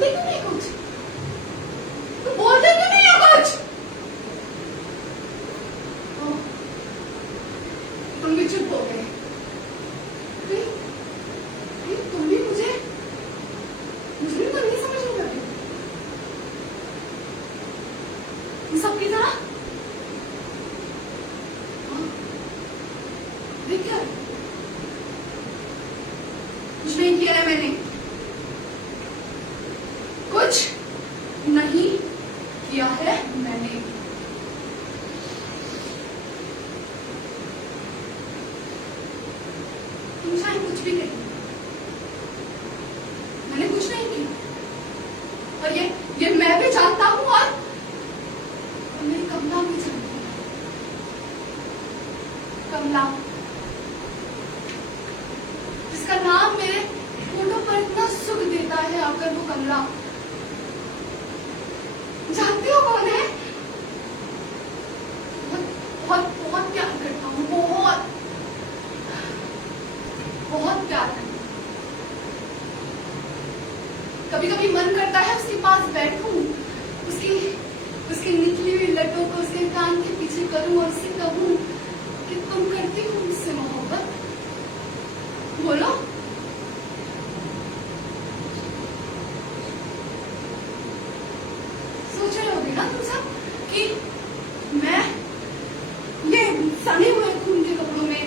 बोलते क्यों नहीं कुछ? तुम बोलते क्यों नहीं हो कुछ? तुम भी चुप हो गए। तुम भी मुझे तो नहीं समझ में लगे सबकी तरह। देखा कुछ नहीं किया है मैंने, कुछ नहीं किया है मैंने। तुम चाहे कुछ भी करो, मैंने कुछ नहीं किया। और ये मैं भी जानता हूं और मेरी कमला भी जानती है। कमला, जिसका नाम मेरे फोटो पर इतना सुख देता है, आकर वो कमला। जानती हो कौन है? बहुत बहुत बहुत प्यार करता हूँ, बहुत बहुत प्यार करता हूँ। कभी कभी मन करता है उसके पास बैठूं, उसकी निकली हुई लटों को उसके कान के पीछे करूं और उससे कहूं कि तुम करती हो मुझसे मोहब्बत? बोलो। सोच रहे होगे ना तुम सब कि मैं ये सने हुए खून के कपड़ों में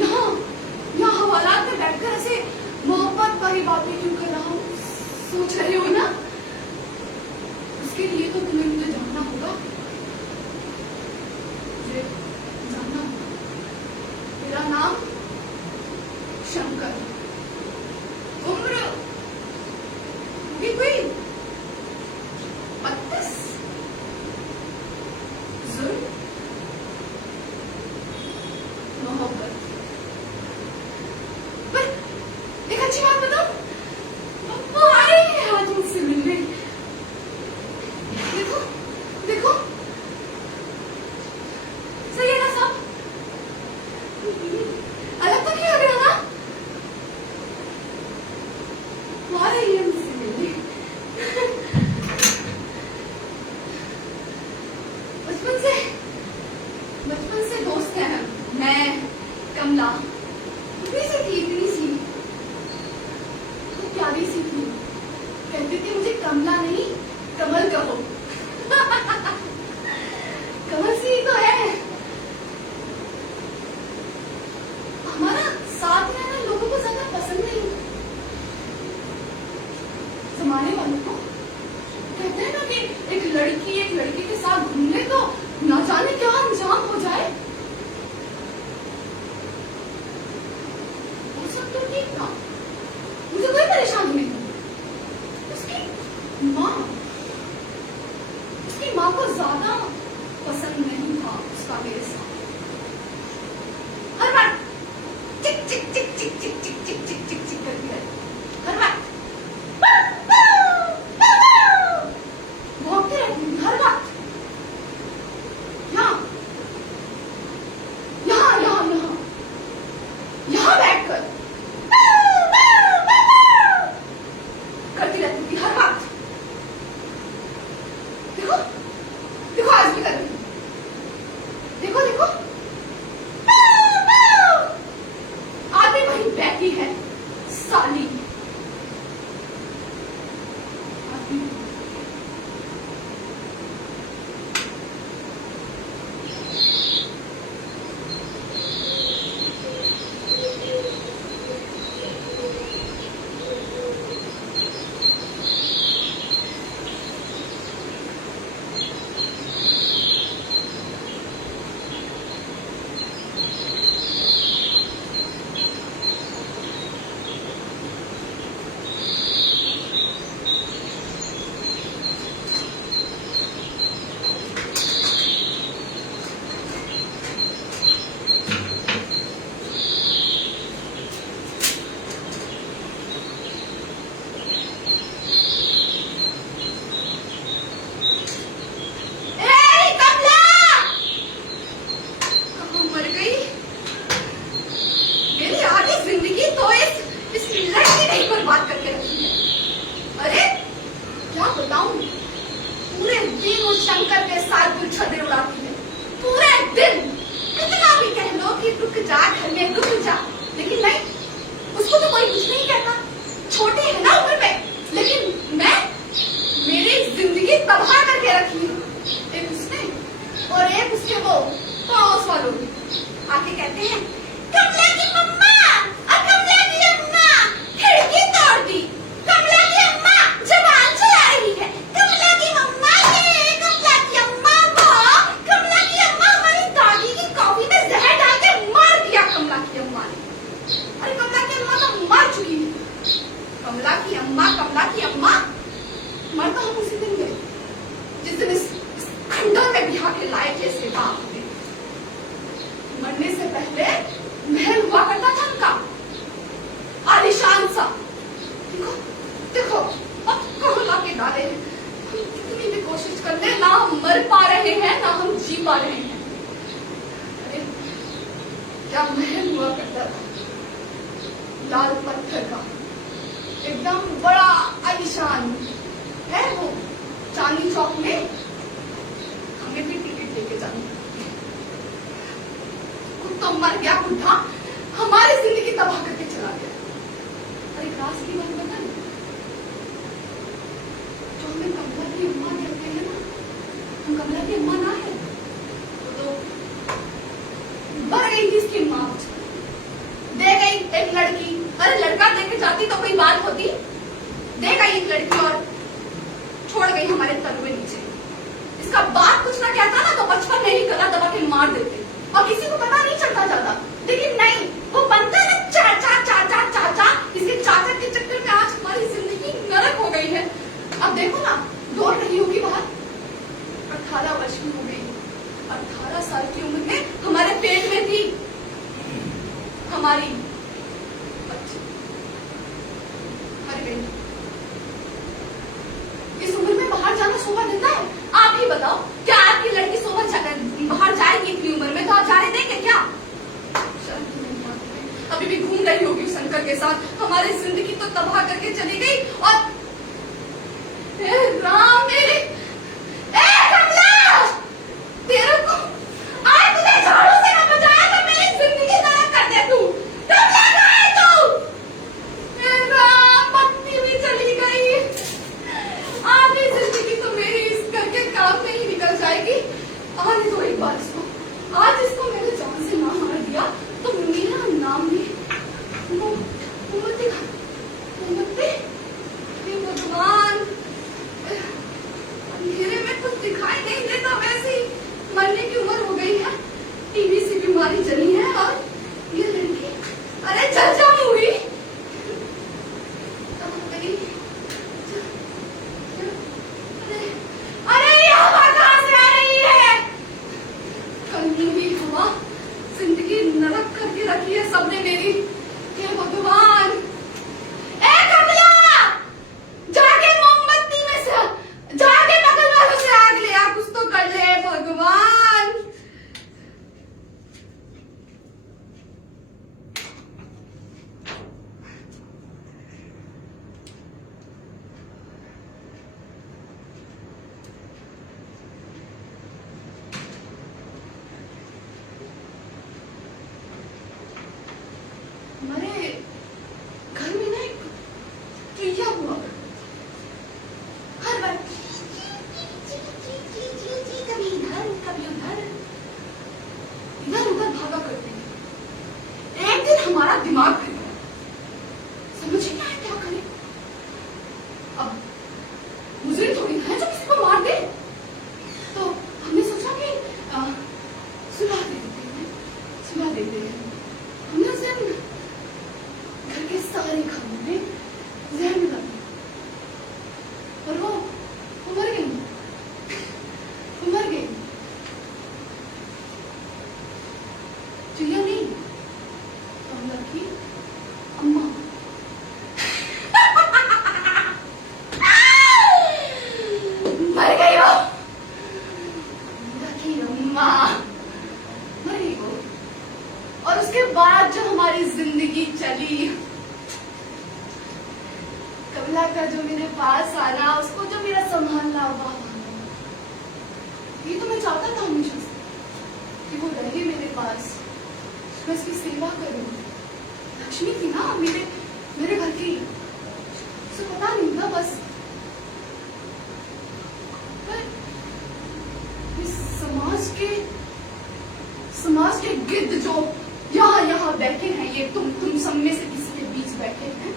यहाँ हवालात में बैठकर ऐसे मोहब्बत भरी बातें क्यों कर रहा हूँ? सोच रहे हो ना? उसके लिए तो तुम्हें मुझे जानना होगा, मुझे जानना होगा। मेरा नाम शंकर, उम्र होगी कोई 32, जुल्म, मोहब्बत। पर एक अच्छी बात बताओ, वो आए हैं आज मुझसे मिलने। देखो देखो, सही है ना सब? अलग तो नहीं लग रहा ना? वो आ रही है मुझसे मिलने। बचपन से दोस्त हैं हम। मैं कमला इतनी सी तो प्यारी सी थी। कहती थी मुझे कमला नहीं कमल कहो। कमल सी तो है। हमारा साथ रहना लोगों को ज्यादा पसंद नहीं। जमाने वालों को कहते हैं ना कि एक लड़की के साथ घूमने तो ना जाने क्या अंजाम हो जाए। वो सब तो ठीक था, मुझे कोई परेशानी नहीं। उसकी माँ को ज्यादा पसंद नहीं था उसका मेरे साथ। हर बार चिक चिक चिक चिक चिक चिक चिक चिक चिक चिक करती रहती। हर बार भौंकती रहती थी। हर बार यहाँ यहाँ यहाँ यहाँ यहाँ बैठकर करती रहती थी हर बात। देखो देखो आज भी कर रही। देखो देखो आज भी वही बैठी है साली। छिपा रहे हैं। अरे क्या महल हुआ करता था, लाल पत्थर का, एकदम बड़ा आलीशान है वो, चांदनी चौक में। हमें भी टिकट लेके जानी। कुत्ता मर गया बुढ़ा, हमारी जिंदगी तबाह करके चला गया। और एक राज की बात बता, जो हमें कमला की अम्मा कहते हैं ना, हम कमला की अम्मा ना है, वो तो मर गई थी इसकी माँ, दे गई एक लड़की। अरे लड़का देके जाती तो कोई बात होती, दे गई एक लड़की और छोड़ गई हमारे तलवे नीचे। इसका बाप कुछ ना कहता ना तो बचपन में ही गला दबा के मार देते और किसी को पता नहीं चलता ज्यादा। लेकिन नहीं, वो बनता ना चाचा चाचा चाचा, इसके चाचा के चक्कर में आज हमारी जिंदगी नरक हो गई है। अब देखो ना, दौड़ रही होगी बाहर, 18 वर्ष की हो गई, 18 साल की उम्र में हमारे पेट में थी हमारी बच्ची, मर गई। इस उम्र में बाहर जाना शोभा देता है? आप ही बताओ, क्या आपकी लड़की शोभा बाहर जाएगी इतनी उम्र में? तो आप जाने देंगे क्या? अभी भी घूम रही होगी उस शंकर के साथ, हमारी जिंदगी तो तबाह करके चली गई। और राम मेरे, कमला, तेरे को आज तुझे झाड़ू से ना बचाया तो मेरी जिंदगी नरक कर दे तू। कमला कहाँ है तू? राम, बत्ती भी चली गई, आधी जिंदगी तो मेरी इस करके काम में ही निकल जाएगी। आने दो एक बार इसको, आज इसको मेरे जान से ना मार दिया तो मेरा नाम भी भगवान, अंधेरे में कुछ दिखाई नहीं देता, वैसे ही मरने की उम्र हो गई है, टीबी सी बीमारी चली है। और ये लड़की, अरे चल जाऊंगी। अरे ये हवा कहाँ से आ रही है? कल हुई हवा जिंदगी नरक करके रखी है सबने मेरी। हे भगवान, ए कमला, जाके मोमबत्ती में से, जाके बगल वालों से आग ले आ, कुछ तो कर ले भगवान। हमारे घर में ना एक चिड़िया हुआ, हर बार कभी इधर कभी उधर, इधर उधर भागा करते हैं। एक दिन हमारा दिमाग फिर गया, समझ ही नहीं आया क्या करें। अब मुझे थोड़ी है जो किसी को मार दे, तो हमने सोचा कि सुला देते हैं। हमने उस दिन घर के सारे खानों में जहर मिला दिया और वो मर गई। चिड़िया नहीं, कमला की अम्मा। मर गई वो, कमला की अम्मा मर गई वो। और उसके बाद जो हमारी जिंदगी चली, कमला का जो मेरे पास आना, उसको जो मेरा संभालना हुआ, ये तो मैं चाहता था हमेशा से कि वो रहे मेरे पास, मैं उसकी सेवा करूं। लक्ष्मी थी ना मेरे घर की, उसे पता नहीं था बस। इस समाज के गिद्ध जो यहाँ बैठे हैं, ये तुम सब में से किसी के बीच बैठे हैं,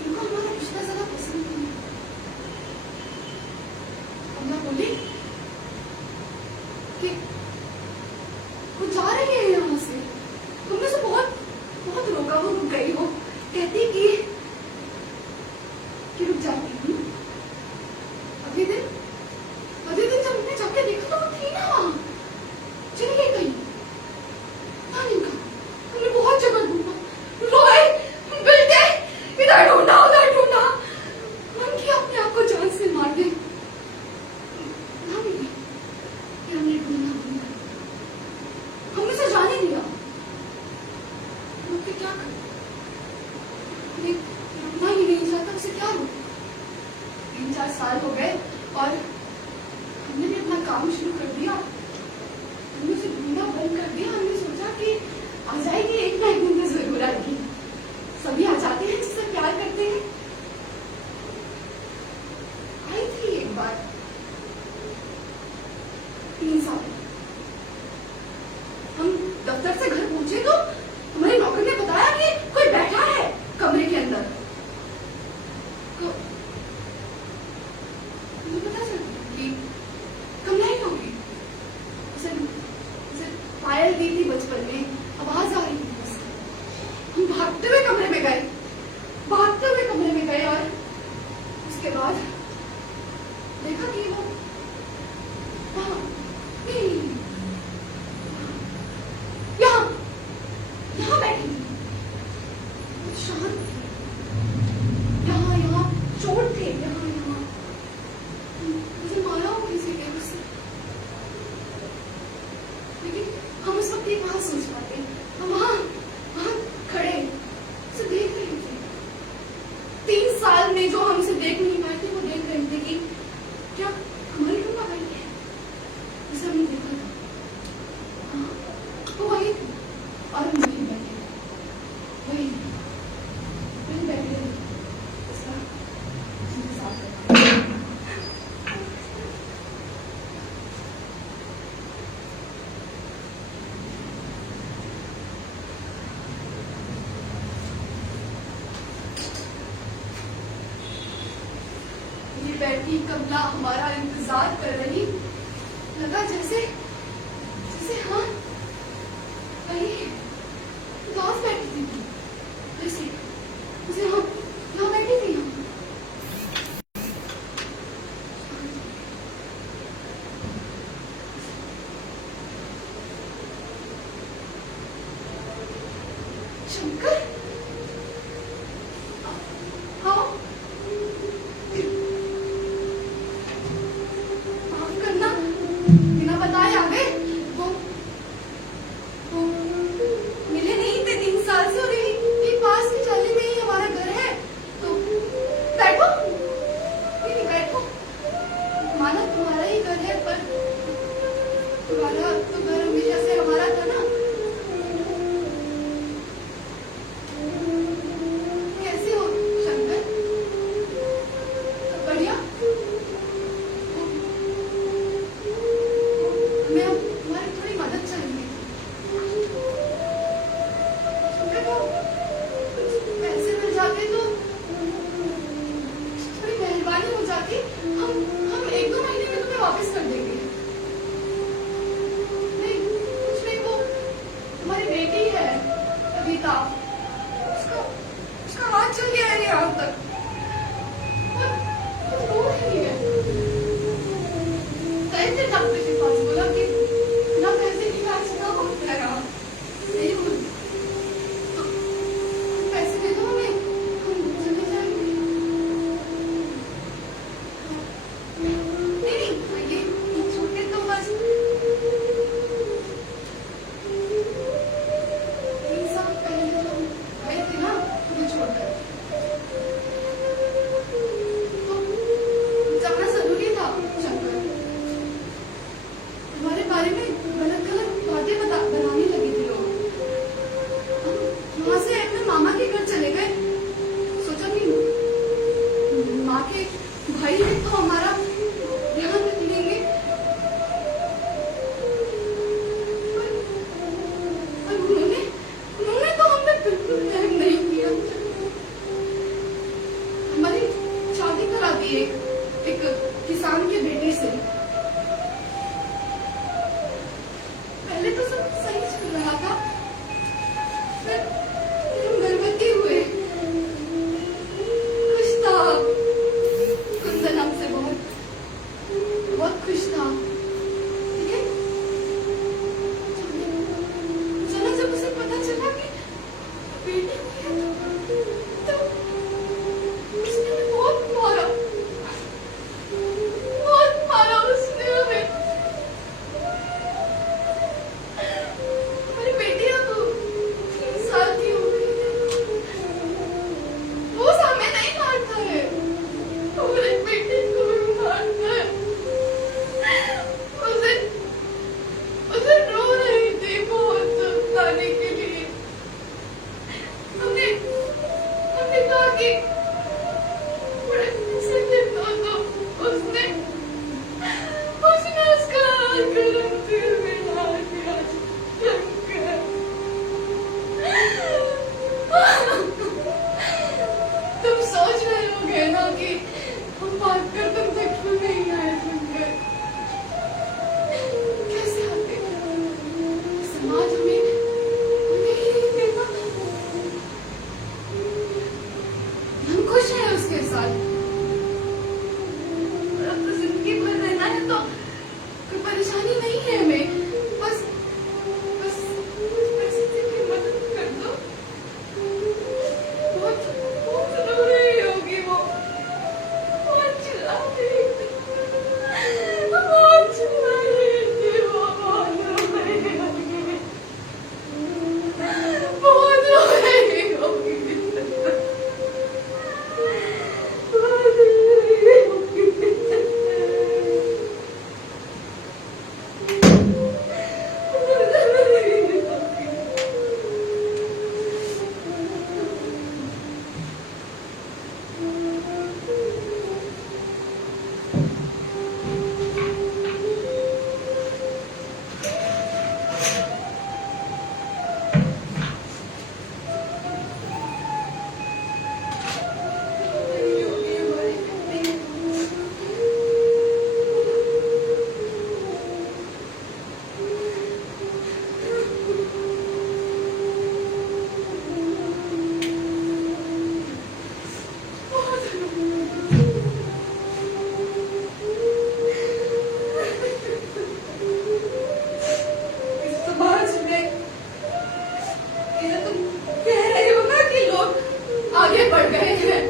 इनको हमारा रिश्ता ज्यादा पसंद नहीं है। कमला बोली कि वो जा रही है यहाँ से, तुमने से बहुत बहुत रोका, वो रुक गई। वो कहती कि 3-4 साल हो गए और हमने भी अपना काम शुरू कर दिया। हमने उसे ढूंढना बंद कर दिया। हमने सोचा कि आ जाएगी, एक ना एक दिन तो जरूर आएगी। सभी आ जाते हैं जिससे प्यार करते हैं। आई थी एक बार 3 साल। हम दफ्तर से घर पहुंचे तो हमारे नौकर ने बताया कि कोई बैठा है कमरे के अंदर। तो मुझे पता चला कि कमरा ही होगी। उसे पायल दी थी बचपन में, आवाज आ रही थी उसकी। हम भागते हुए कमरे में गए, भागते हुए कमरे में गए और उसके बाद देखा कि वो वहां यहाँ यहाँ बैठी थी, शांत थी। यहाँ यहाँ चोट थे, यहाँ यहाँ मुझे मारा हो किसी के उससे। लेकिन हम उस वक्त ये कहाँ सोच पाते। हम वहां वहां खड़े उसे देख रहे थे। 3 साल में जो हम उसे देख नहीं पाए थे वो देख रहे थे कि क्या हमारी टूटा गई है। उसे हमने देखा था, वो वही थी और हम वहीं बैठे, वही वहीं बैठे उसका उसके साथ। ये बैठी कमला हमारा इंतजार कर रही। लगा जैसे जैसे हाँ वही दास बैठी थी, जैसे जैसे हाँ यहाँ बैठी थी। यहाँ शंकर, हाँ माफ करना, बिना बताए आ गए। वो मिले नहीं थे 3 साल से और यही पास की गली में ही हमारा घर है। तो बैठो, नहीं बैठो। माना तुम्हारा ही घर है पर तुम्हारा तो घर हमेशा से हमारा था ना। कैसे हो शंकर? सब बढ़िया? हमें अब तुम्हारी थोड़ी मदद चाहिए। शंकर को कुछ पैसे मिल जाते तो थोड़ी मेहरबानी हो जाती। हम 1-2 महीने में तुम्हें वापस कर देंगे। नहीं कुछ नहीं, वो तुम्हारी बेटी है कविता, उसका हाथ चल गया है यहाँ तक। वो रो रही है। कई दिन डॉक्टर के पास बोला कि ना पैसे की इलाज ना हो जाएगा। नहीं हो, पैसे दे दो हमें, हम चले जाएंगे। नहीं नहीं, ये छूटे तो बस 3 साल पहले जो हम गए थे ना तुम्हें छोड़कर, तो जाना जरूरी था शंकर। तुम्हारे बारे में गलत गलत बातें बनाने लगे थे लोग। हम वहां से अपने मामा के घर चले गए। सोचा कि माँ के भाई है तो हमारा ध्यान रख लेंगे। पर उन्होंने तो हम पे बिल्कुल ध्यान नहीं किया। हमारी शादी करा दी एक किसान के बेटे से। पहले तो सब सही चल रहा था, फिर हम गर्भवती हुए। खुश था, कुंदन हमसे बहुत खुश था। ठीक है, चलो जब उसे पता चला कि बेटी हुई है तो उसने बहुत मारा सोच रहे होंगे ना कि हम बात कर तुम तक क्यों नहीं आए सुनकर। कैसे आते समाज हमें नहीं देता। हम खुश हैं उसके साथ और अब तो जिंदगी भर रहना है तो कोई परेशानी नहीं है हमें। बस बस पैसे की मदद कर दो। बहुत बहुत रो रही होगी वो। बहुत चिल्ला रही थी। बहुत चिल्ला रही थी वो। बहुत रो रही होगी। बहुत रो रही होगी। बहुत रो रही होगी। समाज में ये तुम कह रहे हो ना कि लोग आगे बढ़ गए हैं।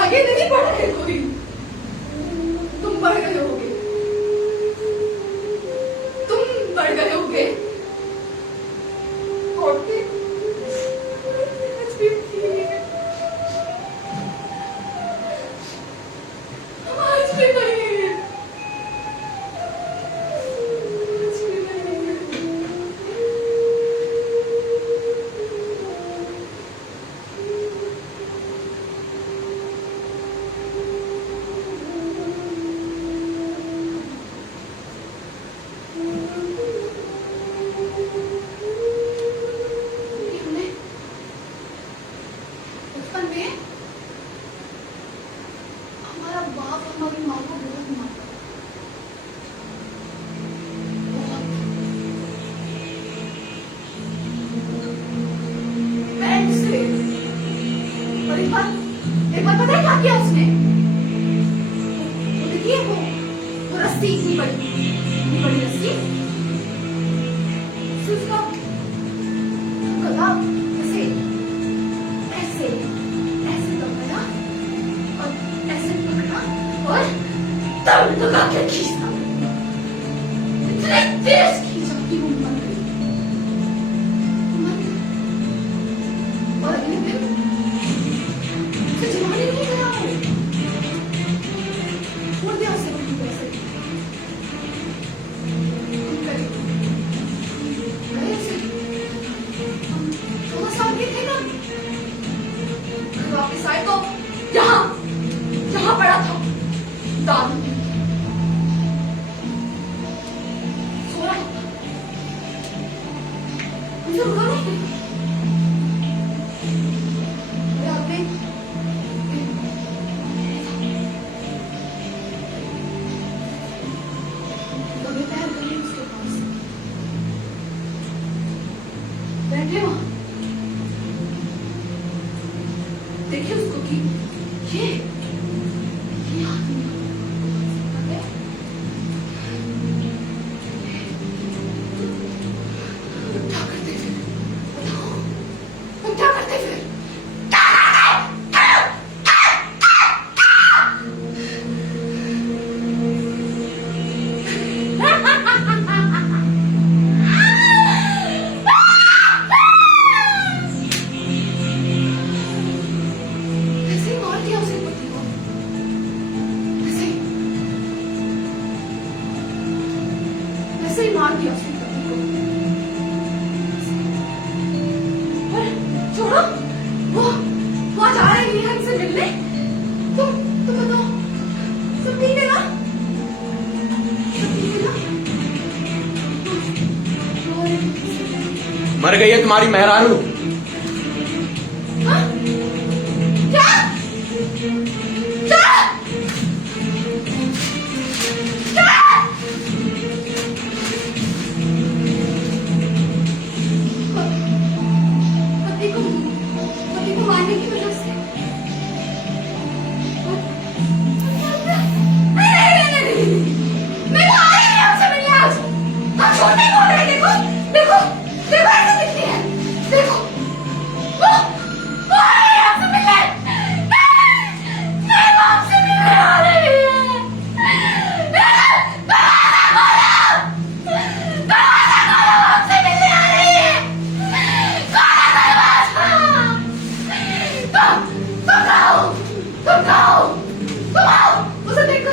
आगे नहीं बढ़ रहे कोई। तुम बढ़ गए होगे। तुम बढ़ गए होगे। औरतें आज भी ठीक है। हम आज भी नहीं हैं। आज भी नहीं हैं। हमने बचपन में हमारा बाप हमारी माँ को बहुत मारता था। बहुत। पैंट से। और एक बार पता है क्या किया उसने? वो देखिए वो रस्सी इतनी बड़ी रस्सी से उसका गला ऐसे ऐसे ऐसे पकड़ा और ऐसे पकड़ा और तब लगा के खींचा। इतने तेज खींचा कि वो मर गई। और अगले दिन उसे जमाने नहीं गया वो। छोड़ दिया उसे वहीं पे ऐसे। हम गए उसे। हम 2 साल के थे ना। वापिस आए तो यहाँ पड़ा था दारू में। सो रहा था। मुझे रुका नहीं। मेरे हाथ में दबे पैर गए उसके पास। बैठे वहां। देखिए उसको कि ये आदमी क्या करते फिर? बताओ हम क्या करते फिर? ऐसे ही मार दिया उसे पति को। ऐसे ही मार दिया उसने पति को। और छोड़ो वो आज आ रही है हमसे मिलने। तुम बताओ सब ठीक है ना? सब ठीक है ना? मर गई है तुम्हारी मेहरारू। हाँ? तुम कहाँ हो? तुम कहाँ हो? तुम आओ, उसे देखकर